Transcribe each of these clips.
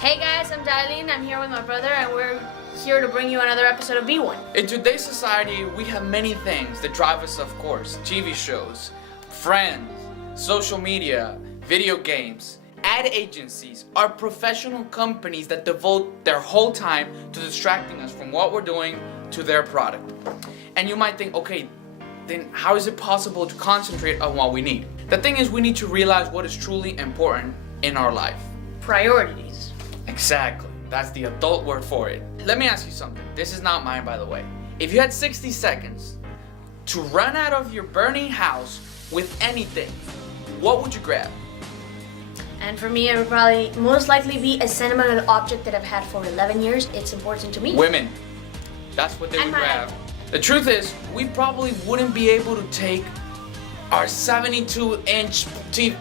Hey guys, I'm Darlene. I'm here with my brother, and we're here to bring you another episode of B1. In today's society, we have many things that drive us, of course. TV shows, friends, social media, video games, ad agencies are professional companies that devote their whole time to distracting us from what we're doing to their product. And you might think, okay, then how is it possible to concentrate on what we need? The thing is, we need to realize what is truly important in our life. Priorities. Exactly. That's the adult word for it. Let me ask you something. This is not mine, by the way. If you had 60 seconds to run out of your burning house with anything, what would you grab? And for me, it would probably most likely be a sentimental object that I've had for 11 years. It's important to me. Women. That's what they would grab. The truth is, we probably wouldn't be able to take our 72-inch TV.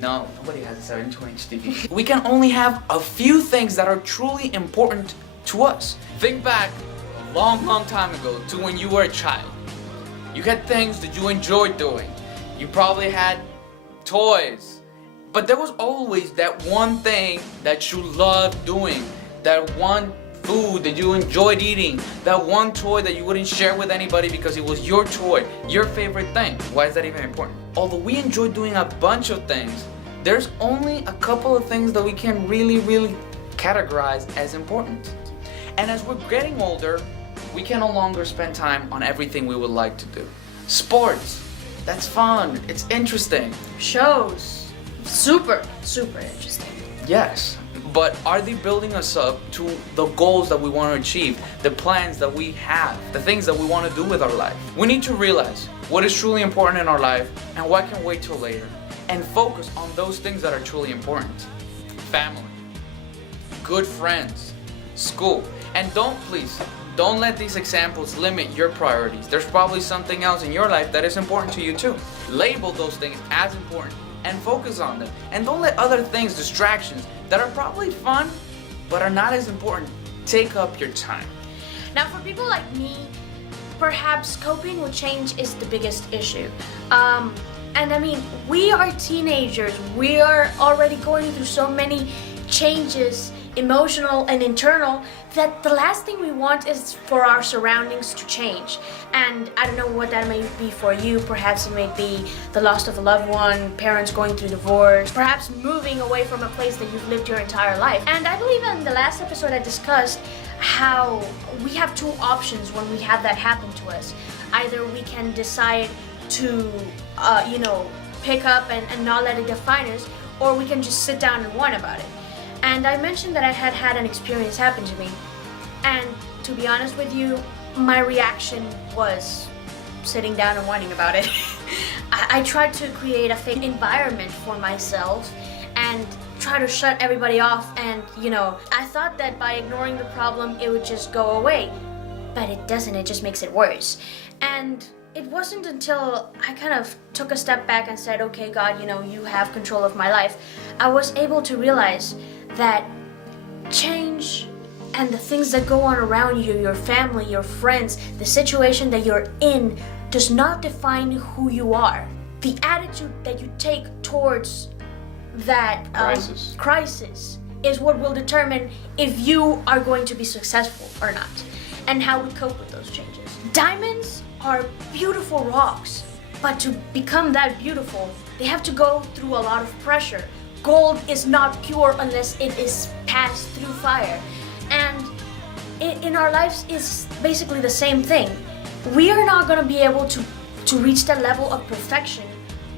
No, nobody has a 72-inch TV. We can only have a few things that are truly important to us. Think back a long, long time ago to when you were a child. You had things that you enjoyed doing. You probably had toys. But there was always that one thing that you loved doing. That one food that you enjoyed eating. That one toy that you wouldn't share with anybody because it was your toy, your favorite thing. Why is that even important? Although we enjoy doing a bunch of things, there's only a couple of things that we can really categorize as important. And as we're getting older, we can no longer spend time on everything we would like to do. Sports, that's fun, it's interesting. Shows, super interesting. Yes, but are they building us up to the goals that we want to achieve, the plans that we have, the things that we want to do with our life? We need to realize what is truly important in our life and what can wait till later, and focus on those things that are truly important. Family, good friends, school, and don't let these examples limit your priorities. There's probably something else in your life that is important to you too. Label those things as important and focus on them. And don't let other things, distractions, that are probably fun, but are not as important, take up your time. Now for people like me, perhaps coping with change is the biggest issue. And I mean, we are teenagers. We are already going through so many changes, emotional and internal, that the last thing we want is for our surroundings to change. And I don't know what that may be for you. Perhaps it may be the loss of a loved one, parents going through divorce, perhaps moving away from a place that you've lived your entire life. And I believe in the last episode I discussed how we have two options when we have that happen to us. Either we can decide to pick up and not let it define us, or we can just sit down and whine about it. And I mentioned that I had an experience happen to me, and to be honest with you, my reaction was sitting down and whining about it. I tried to create a fake environment for myself and try to shut everybody off, and I thought that by ignoring the problem it would just go away, but it doesn't. It just makes it worse. And it wasn't until I kind of took a step back and said, okay, God, you have control of my life, I was able to realize that change and the things that go on around you, your family, your friends, the situation that you're in, does not define who you are. The attitude that you take towards that crisis is what will determine if you are going to be successful or not, and how we cope with those changes. Diamonds are beautiful rocks, but to become that beautiful, they have to go through a lot of pressure. Gold is not pure unless it is passed through fire. And in our lives, it's basically the same thing. We are not going to be able to reach that level of perfection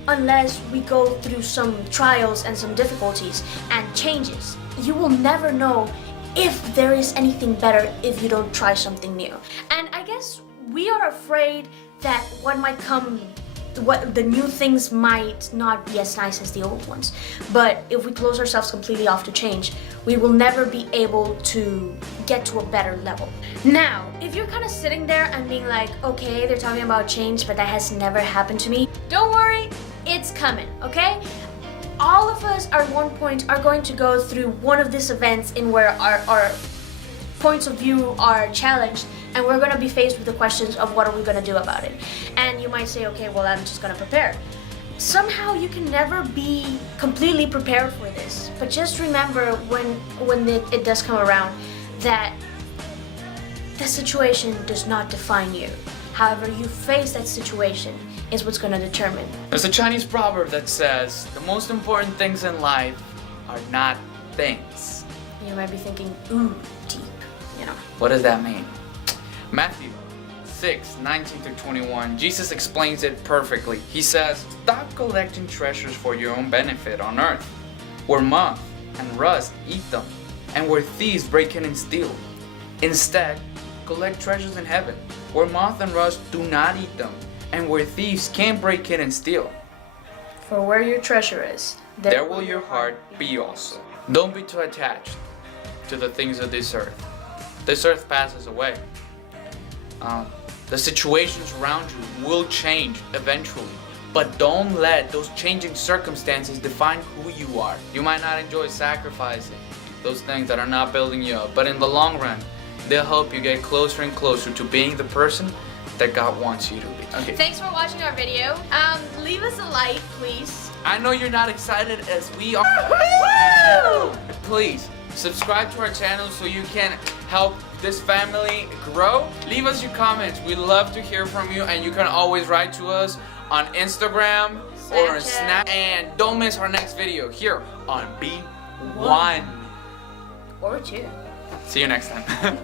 unless we go through some trials and some difficulties and changes. You will never know if there is anything better if you don't try something new. And I guess we are afraid that what the new things might not be as nice as the old ones. But if we close ourselves completely off to change, we will never be able to get to a better level. Now, if you're kind of sitting there and being like, okay, they're talking about change, but that has never happened to me, don't worry, it's coming, okay? All of us at one point are going to go through one of these events in where our points of view are challenged, and we're going to be faced with the questions of what are we going to do about it. And you might say, okay, well, I'm just going to prepare. somehow you can never be completely prepared for this. But just remember when it does come around that the situation does not define you. However you face that situation is what's going to determine. There's a Chinese proverb that says, the most important things in life are not things. You might be thinking, ooh, deep, you know. What does that mean? Matthew 6:19-21, Jesus explains it perfectly. He says, stop collecting treasures for your own benefit on earth, where moth and rust eat them, and where thieves break in and steal. Instead, collect treasures in heaven, where moth and rust do not eat them, and where thieves can't break in and steal. For where your treasure is, there will your heart be also. Don't be too attached to the things of this earth. This earth passes away. The situations around you will change eventually, but don't let those changing circumstances define who you are. You might not enjoy sacrificing those things that are not building you up, but in the long run, they'll help you get closer and closer to being the person that God wants you to be. Okay. Thanks for watching our video. Leave us a like, please. I know you're not excited as we are. Please subscribe to our channel so you can help this family grow. Leave us your comments. We love to hear from you, and you can always write to us on Instagram or on Snap. And don't miss our next video here on B1 or 2. See you next time.